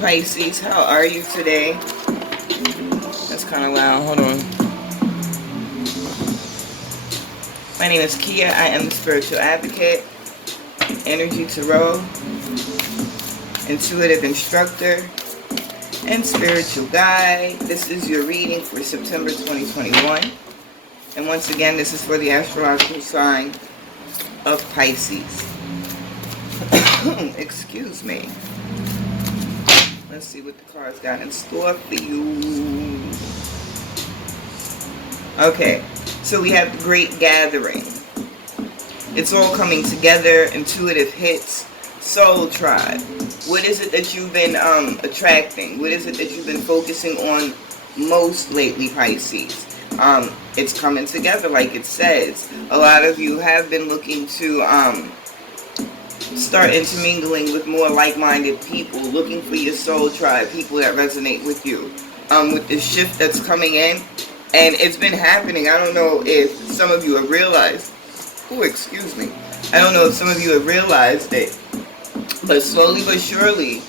Pisces, how are you today? That's kind of loud. Hold on. My name is Kia. I am the Spiritual Advocate, Energy Tarot, Intuitive Instructor, and Spiritual Guide. This is your reading for September 2021. And once again, this is for the astrological sign of Pisces. Excuse me. Let's see what the cards got in store for you. Okay, so we have the Great Gathering. It's all coming together. Intuitive hits. Soul Tribe. What is it that you've been attracting? What is it that you've been focusing on most lately, Pisces? It's coming together like it says. A lot of you have been looking to start intermingling with more like-minded people, looking for your soul tribe, people that resonate with you. With the shift that's coming in, and it's been happening. I don't know if some of you have realized. Oh, excuse me. I don't know if some of you have realized it, but slowly but surely,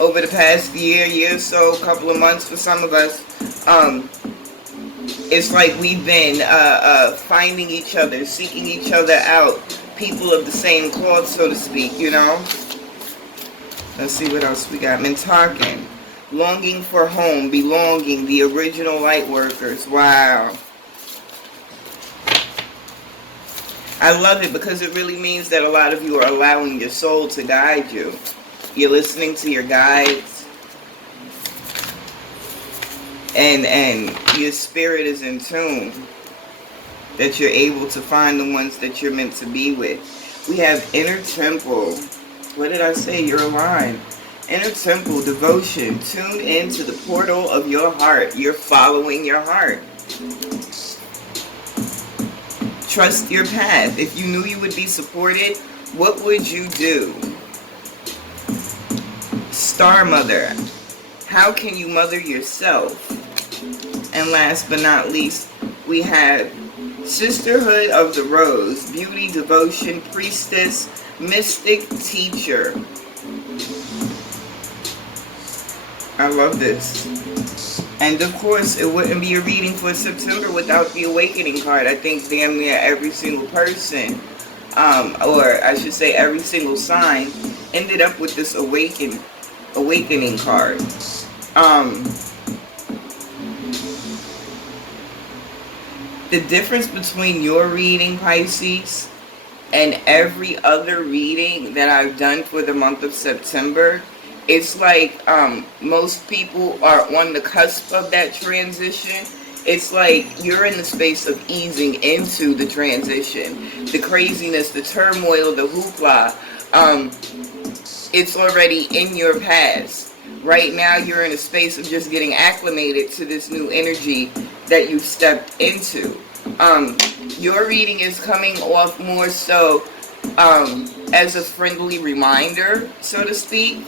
over the past year or so, couple of months for some of us, it's like we've been finding each other, seeking each other out, people of the same cloth, so to speak, you know. Let's see what else we got. Been talking. Longing for home, belonging, the original light workers. Wow. I love it because it really means that a lot of you are allowing your soul to guide you. You're listening to your guides. And your spirit is in tune. That you're able to find the ones that you're meant to be with. We have inner temple. What did I say? You're aligned. Inner temple, devotion. Tune into the portal of your heart. You're following your heart. Trust your path. If you knew you would be supported, what would you do? Star Mother. How can you mother yourself? And last but not least, we have Sisterhood of the Rose, Beauty, Devotion, Priestess, Mystic, Teacher. I love this. And of course, it wouldn't be a reading for September without the Awakening card. I think damn near every single person, or I should say every single sign, ended up with this Awakening card. The difference between your reading, Pisces, and every other reading that I've done for the month of September, it's like most people are on the cusp of that transition. It's like you're in the space of easing into the transition. The craziness, the turmoil, the hoopla, it's already in your past. Right now you're in a space of just getting acclimated to this new energy that you've stepped into. Your reading is coming off more so as a friendly reminder, so to speak.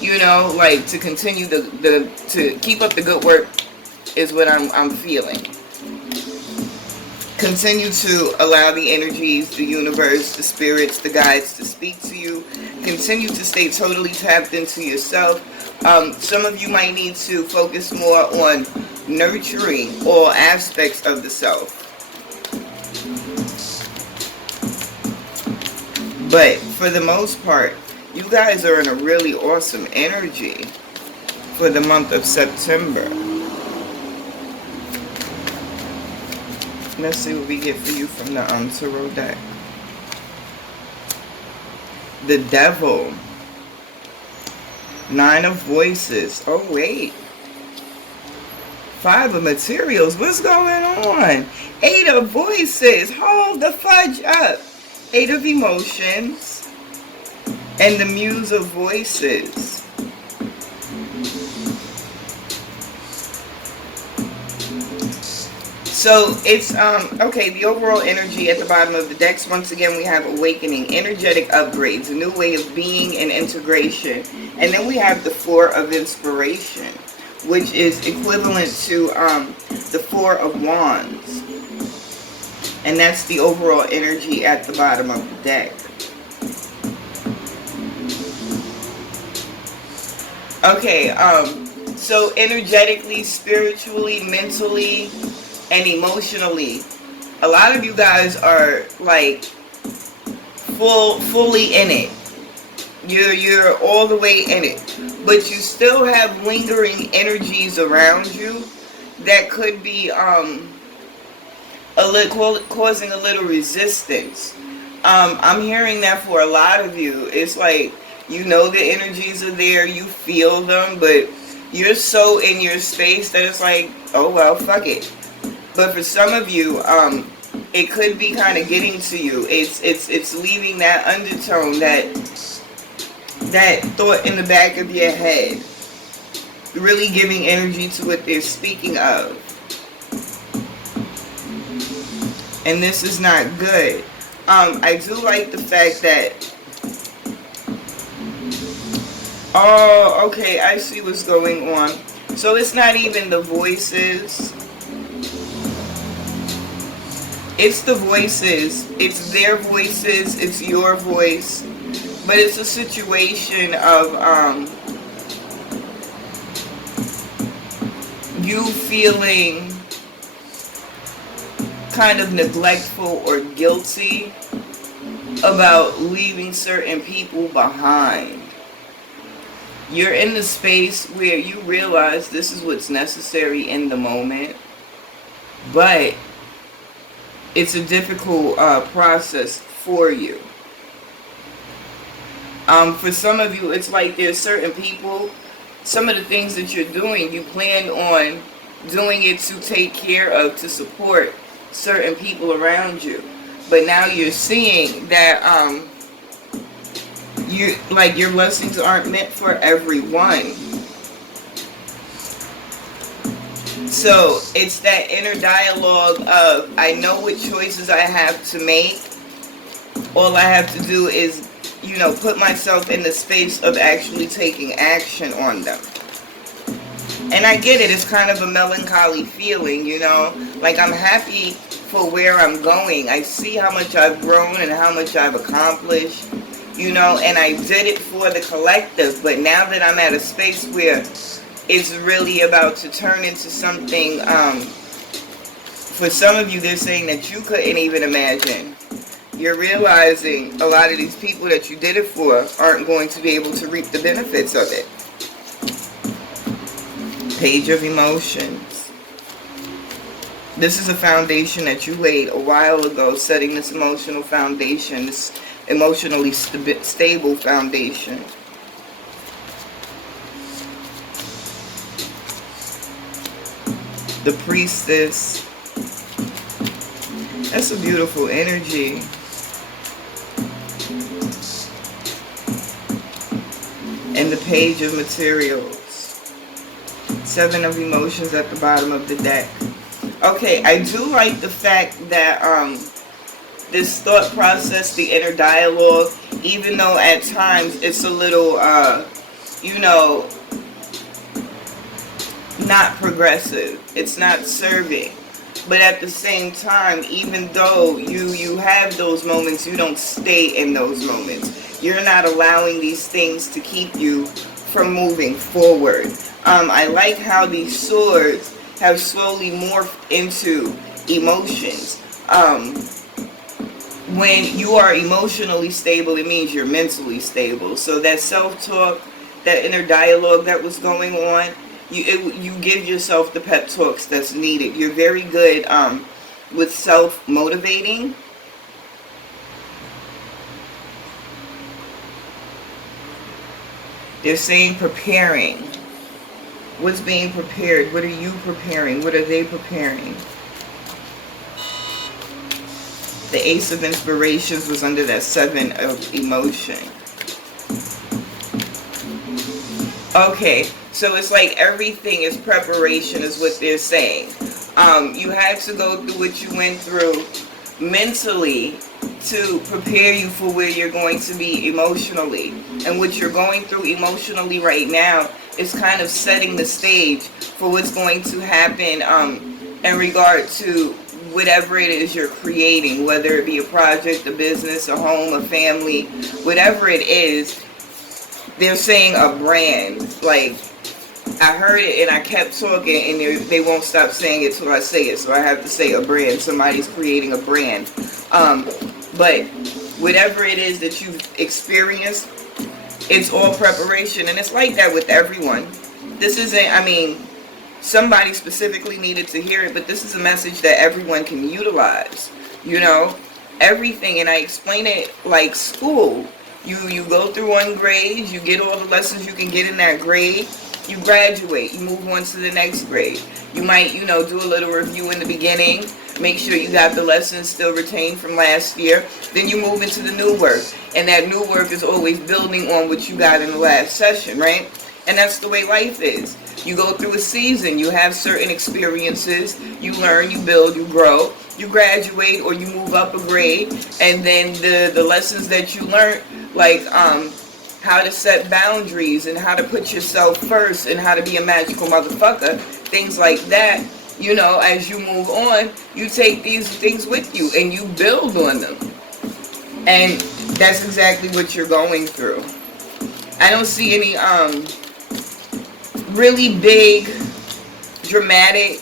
You know, like to continue to keep up the good work is what I'm feeling. Continue to allow the energies, the universe, the spirits, the guides to speak to you. Continue to stay totally tapped into yourself. Some of you might need to focus more on nurturing all aspects of the self. But for the most part, you guys are in a really awesome energy for the month of September. Let's see what we get for you from the tarot deck. The Devil. Nine of Voices. Oh, wait. Five of Materials. What's going on? Eight of Voices. Hold the fudge up. Eight of Emotions. And the Muse of Voices. So it's, okay, the overall energy at the bottom of the decks, once again, we have Awakening, energetic upgrades, a new way of being and integration. And then we have the Four of Inspiration, which is equivalent to the Four of Wands. And that's the overall energy at the bottom of the deck. Okay, so energetically, spiritually, mentally, and emotionally, a lot of you guys are like fully in it. You're all the way in it, but you still have lingering energies around you that could be causing a little resistance. I'm hearing that for a lot of you. It's like, you know, the energies are there, you feel them, but you're so in your space that it's like, oh well, fuck it. But for some of you, it could be kind of getting to you. It's leaving that undertone, that thought in the back of your head, really giving energy to what they're speaking of. And this is not good. I do like the fact that, oh, okay, I see what's going on. So it's not even the voices. It's the voices. It's their voices. It's your voice. But it's a situation of you feeling kind of neglectful or guilty about leaving certain people behind. You're in the space where you realize this is what's necessary in the moment, but it's a difficult process for you. For some of you, it's like there's certain people, some of the things that you're doing, you plan on doing it to take care of, to support certain people around you. But now you're seeing that your blessings aren't meant for everyone. So it's that inner dialogue of, I know what choices I have to make. All I have to do is, you know, put myself in the space of actually taking action on them. And I get it, it's kind of a melancholy feeling, you know, like I'm happy for where I'm going. I see how much I've grown and how much I've accomplished, you know, and I did it for the collective. But now that I'm at a space where it's really about to turn into something, for some of you, they're saying that you couldn't even imagine. You're realizing a lot of these people that you did it for aren't going to be able to reap the benefits of it. Page of Emotions. This is a foundation that you laid a while ago, setting this emotional foundation, this emotionally stable foundation. The Priestess. That's a beautiful energy. And the Page of Materials. Seven of Emotions at the bottom of the deck. Okay, I do like the fact that this thought process, the inner dialogue, even though at times it's a little, you know, not progressive. It's not serving. But at the same time, even though you have those moments, you don't stay in those moments. You're not allowing these things to keep you from moving forward. I like how these swords have slowly morphed into emotions. When you are emotionally stable, it means you're mentally stable. So that self-talk, that inner dialogue that was going on, you give yourself the pep talks that's needed. You're very good with self-motivating. They're saying preparing. What's being prepared? What are you preparing? What are they preparing? The Ace of Inspirations was under that Seven of Emotion. Okay, so it's like everything is preparation is what they're saying. You had to go through what you went through mentally to prepare you for where you're going to be emotionally. And what you're going through emotionally right now is kind of setting the stage for what's going to happen in regard to whatever it is you're creating, whether it be a project, a business, a home, a family, whatever it is. they're saying a brand. Like, I heard it and I kept talking, and they won't stop saying it till I say it. So I have to say a brand. Somebody's creating a brand. But whatever it is that you've experienced, it's all preparation. And it's like that with everyone. This isn't, I mean, somebody specifically needed to hear it, but this is a message that everyone can utilize. You know, everything. And I explain it like school. You go through one grade, you get all the lessons you can get in that grade, you graduate, you move on to the next grade. You might, you know, do a little review in the beginning, make sure you got the lessons still retained from last year, then you move into the new work. And that new work is always building on what you got in the last session, right? And that's the way life is. You go through a season, you have certain experiences, you learn, you build, you grow, you graduate or you move up a grade, and then the lessons that you learned, like how to set boundaries and how to put yourself first and how to be a magical motherfucker, things like that, you know, as you move on, you take these things with you and you build on them. And that's exactly what you're going through. I don't see any really big, dramatic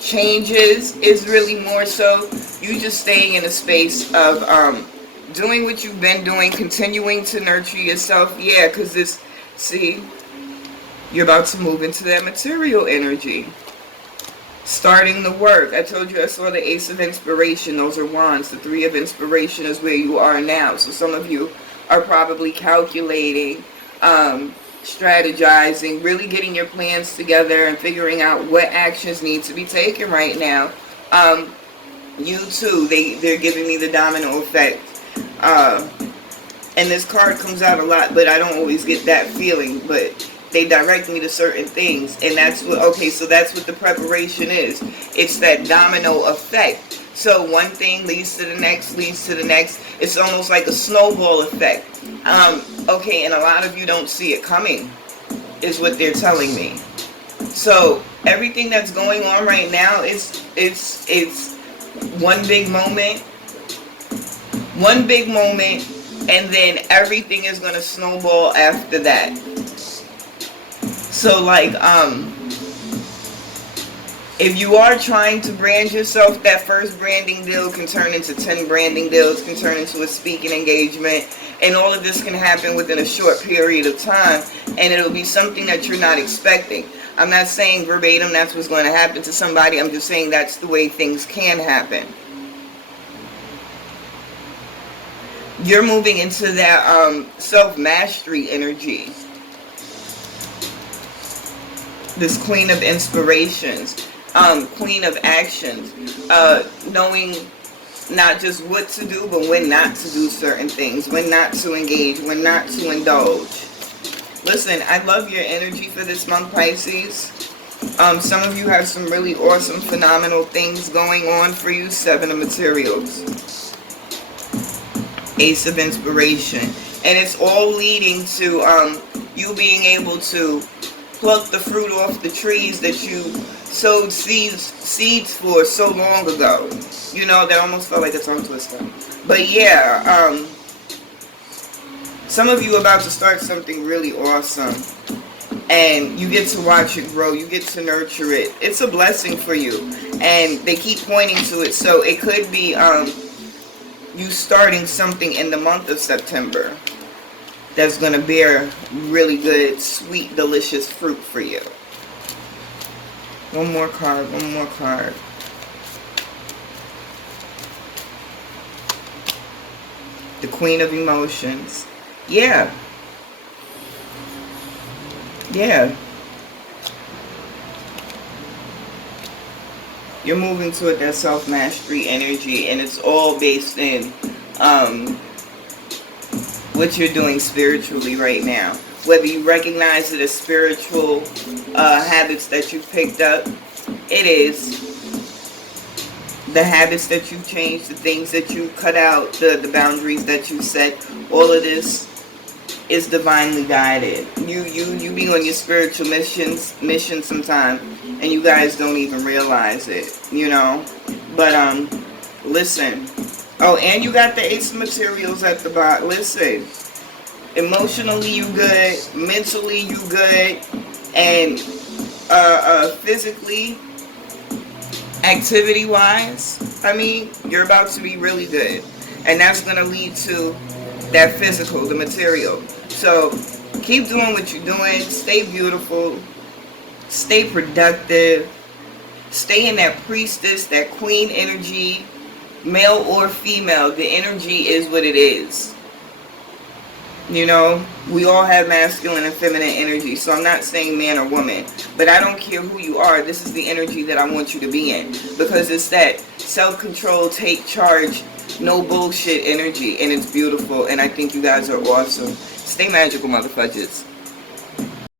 changes. It's really more so you just staying in a space of doing what you've been doing, continuing to nurture yourself. Yeah, because this, see, you're about to move into that material energy. Starting the work. I told you I saw the Ace of Inspiration. Those are wands. The Three of Inspiration is where you are now. So some of you are probably calculating, strategizing, really getting your plans together and figuring out what actions need to be taken right now. You too, they're giving me the domino effect. And this card comes out a lot, but I don't always get that feeling, but they direct me to certain things, and that's what, okay, so that's what the preparation is. It's that domino effect. So one thing leads to the next, leads to the next. It's almost like a snowball effect. Okay, and a lot of you don't see it coming, is what they're telling me. So everything that's going on right now, it's one big moment, and then everything is going to snowball after that. So like, if you are trying to brand yourself, that first branding deal can turn into 10 branding deals, can turn into a speaking engagement, and all of this can happen within a short period of time, and it'll be something that you're not expecting. I'm not saying verbatim that's what's going to happen to somebody, I'm just saying that's the way things can happen. You're moving into that self-mastery energy. This Queen of Inspirations, Queen of Actions, knowing not just what to do, but when not to do certain things, when not to engage, when not to indulge. Listen, I love your energy for this month, Pisces. Some of you have some really awesome, phenomenal things going on for you. Seven of Materials. Ace of Inspiration. And it's all leading to you being able to pluck the fruit off the trees that you sowed seeds for so long ago. You know, that almost felt like a tongue twister. But yeah, some of you are about to start something really awesome. And you get to watch it grow. You get to nurture it. It's a blessing for you. And they keep pointing to it. So it could be you starting something in the month of September that's going to bear really good, sweet, delicious fruit for you. One more card, one more card. The Queen of Emotions. Yeah. Yeah. You're moving toward that self-mastery energy, and it's all based in what you're doing spiritually right now. Whether you recognize it as spiritual habits that you've picked up, it is. The habits that you've changed, the things that you cut out, the boundaries that you set, all of this is divinely guided. You be on your spiritual mission sometime, and you guys don't even realize it, you know. But listen. Oh, and you got the Ace of Materials at the bottom. Listen, Emotionally you good, mentally you good, and physically, activity wise, I mean, you're about to be really good. And that's going to lead to that physical, the material. So keep doing what you're doing. Stay beautiful. Stay productive. Stay in that priestess, that queen energy, male or female. The energy is what it is. You know, we all have masculine and feminine energy. So I'm not saying man or woman, but I don't care who you are. This is the energy that I want you to be in, because it's that self-control, take charge, no bullshit energy, and it's beautiful. And I think you guys are awesome. Stay magical, motherfuckers.